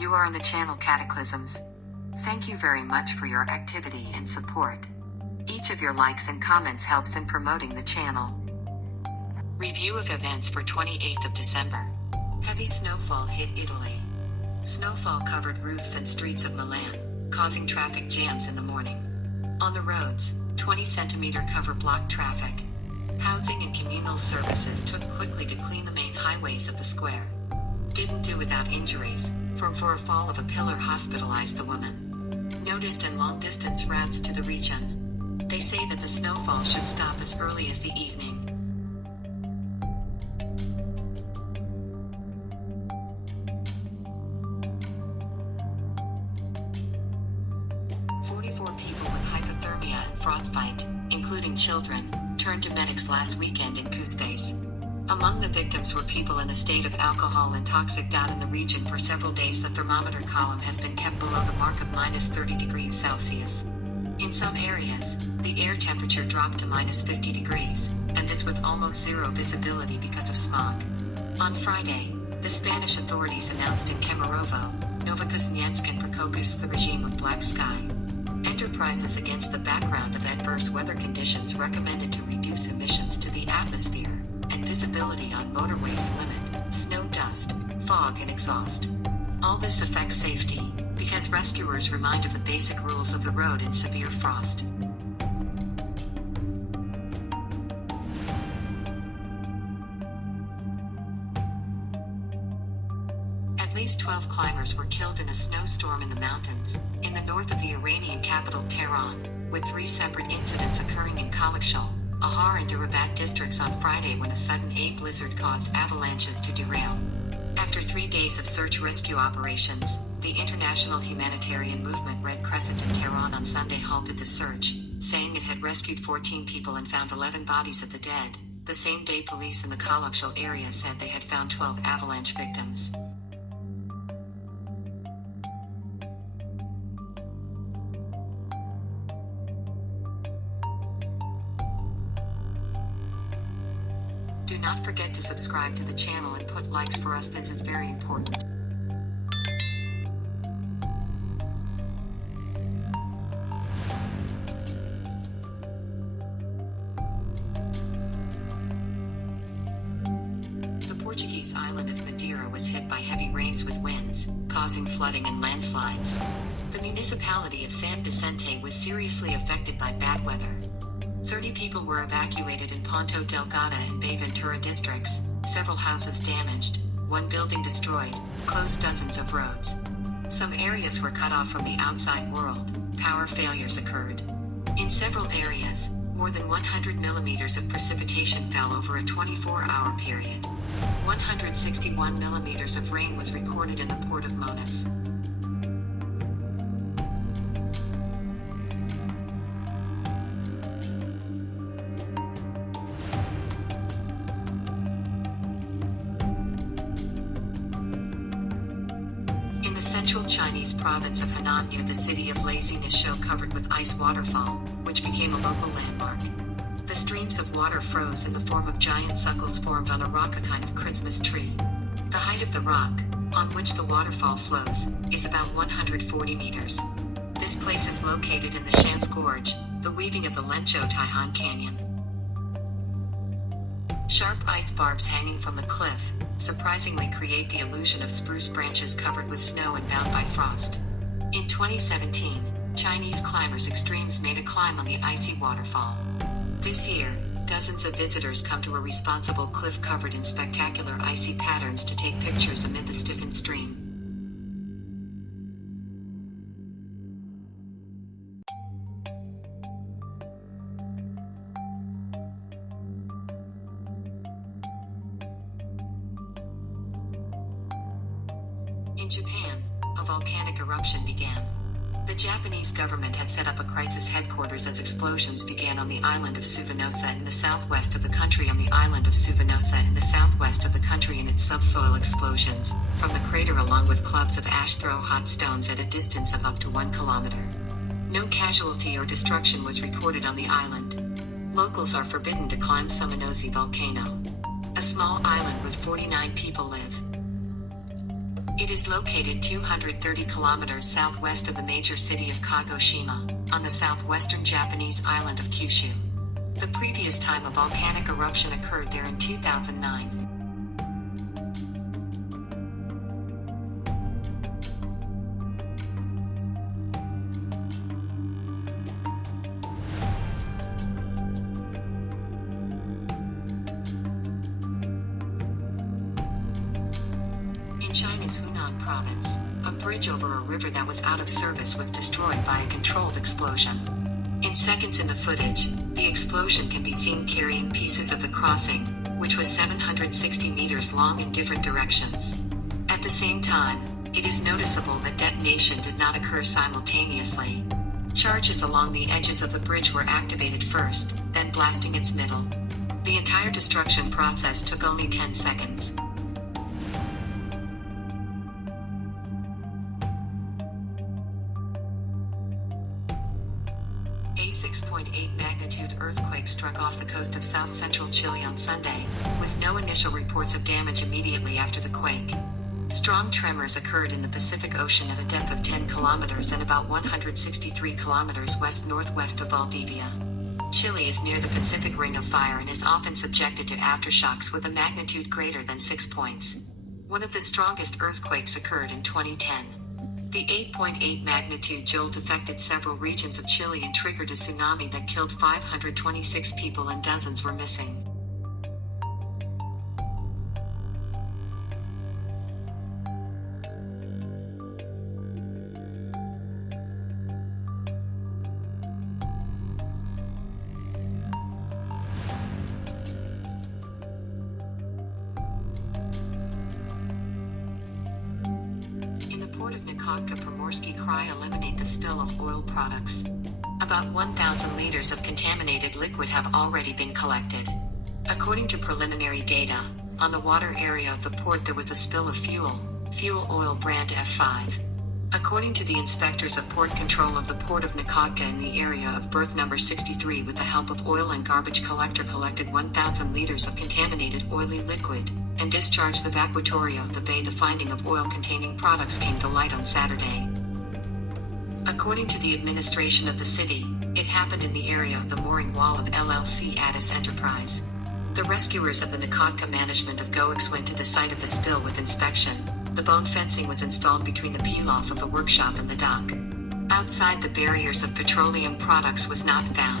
You are on the channel Cataclysms. Thank you very much for your activity and support. Each of your likes and comments helps in promoting the channel. Review of events for 28th of December. Heavy snowfall hit Italy. Snowfall covered roofs and streets of Milan, causing traffic jams in the morning. On the roads, 20-centimeter cover blocked traffic. Housing and communal services took quickly to clean the main highways of the square. Didn't do without injuries, for a fall of a pillar hospitalized the woman. Noticed in long-distance routes to the region. They say that the snowfall should stop as early as the evening. People with hypothermia and frostbite, including children, turned to medics last weekend in Cousbase. Among the victims were people in a state of alcohol intoxic. In the region for several days, the thermometer column has been kept below the mark of -30 degrees Celsius. In some areas, the air temperature dropped to -50 degrees, and this with almost zero visibility because of smog. On Friday, the Spanish authorities announced in Kemerovo, Novokuznetsk and Prokopisk the regime with black sky. Enterprises against the background of adverse weather conditions recommended to reduce emissions to the atmosphere, and visibility on motorways limit, snow dust, fog and exhaust. All this affects safety, because rescuers remind of the basic rules of the road in severe frost. At least 12 climbers were killed in a snowstorm in the mountains, in the north of the Iranian capital Tehran, with 3 separate incidents occurring in Kalakshal, Ahar and Durabat districts on Friday when a sudden blizzard caused avalanches to derail. After 3 days of search-rescue operations, the international humanitarian movement Red Crescent in Tehran on Sunday halted the search, saying it had rescued 14 people and found 11 bodies of the dead. The same day, police in the Kalakshal area said they had found 12 avalanche victims. Do not forget to subscribe to the channel and put likes for us, this is very important. The Portuguese island of Madeira was hit by heavy rains with winds, causing flooding and landslides. The municipality of San Vicente was seriously affected by bad weather. 30 people were evacuated in Ponto Delgado and Bay Ventura districts, several houses damaged, 1 building destroyed, closed dozens of roads. Some areas were cut off from the outside world, power failures occurred. In several areas, more than 100 millimeters of precipitation fell over a 24-hour period. 161 millimeters of rain was recorded in the port of Monas. In the central Chinese province of Henan near the city of Laziness show covered with ice waterfall, which became a local landmark. The streams of water froze in the form of giant suckles formed on a rock, a kind of Christmas tree. The height of the rock, on which the waterfall flows, is about 140 meters. This place is located in the Shan's Gorge, the weaving of the Lencho Taihan Canyon. Sharp ice barbs hanging from the cliff, surprisingly create the illusion of spruce branches covered with snow and bound by frost. In 2017, Chinese climbers extremes made a climb on the icy waterfall. This year, dozens of visitors come to a responsible cliff covered in spectacular icy patterns to take pictures amid the stiffened stream. In Japan, a volcanic eruption began. The Japanese government has set up a crisis headquarters as explosions began on the island of Suvanosa in the southwest of the country. In its subsoil explosions, from the crater along with clubs of ash throw hot stones at a distance of up to 1 kilometer. No casualty or destruction was reported on the island. Locals are forbidden to climb Suminozi volcano. A small island with 49 people live. It is located 230 kilometers southwest of the major city of Kagoshima, on the southwestern Japanese island of Kyushu. The previous time a volcanic eruption occurred there in 2009. In China's Hunan province, a bridge over a river that was out of service was destroyed by a controlled explosion. In seconds in the footage, the explosion can be seen carrying pieces of the crossing, which was 760 meters long in different directions. At the same time, it is noticeable that detonation did not occur simultaneously. Charges along the edges of the bridge were activated first, then blasting its middle. The entire destruction process took only 10 seconds. A 6.8 magnitude earthquake struck off the coast of south-central Chile on Sunday, with no initial reports of damage immediately after the quake. Strong tremors occurred in the Pacific Ocean at a depth of 10 kilometers and about 163 kilometers west-northwest of Valdivia. Chile is near the Pacific Ring of Fire and is often subjected to aftershocks with a magnitude greater than 6 points. One of the strongest earthquakes occurred in 2010. The 8.8 magnitude jolt affected several regions of Chile and triggered a tsunami that killed 526 people and dozens were missing. Port of Nikotka Primorsky Krai eliminate the spill of oil products. About 1,000 liters of contaminated liquid have already been collected. According to preliminary data, on the water area of the port there was a spill of fuel oil brand F5. According to the inspectors of port control of the Port of Nikotka in the area of berth number 63, with the help of oil and garbage collector collected 1,000 liters of contaminated oily liquid and discharged the vacuatoria of the bay. The finding of oil-containing products came to light on Saturday. According to the administration of the city, it happened in the area of the mooring wall of LLC Addis Enterprise. The rescuers of the Nikotka management of GOEX went to the site of the spill with inspection. The bone fencing was installed between the peel-off of the workshop and the dock. Outside, the barriers of petroleum products was not found.